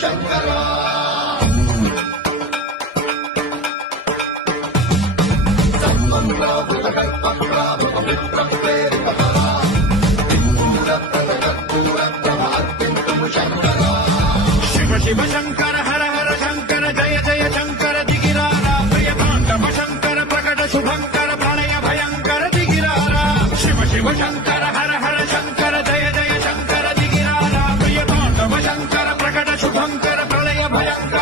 శంకరా శివ శివ శంకర హర హర శంకర జయ జయ శంకర దిగిరారా ప్రియతాండవ శంకర ప్రకట శుభంకర ప్రళయ భయంకర దిగిరారా శివ శివ శంకర హర హర శంకర జయ జయ శంకర దిగిరారా ప్రియతాండవ శంకర ప్రకట శుభంకర ప్రళయ భయంకర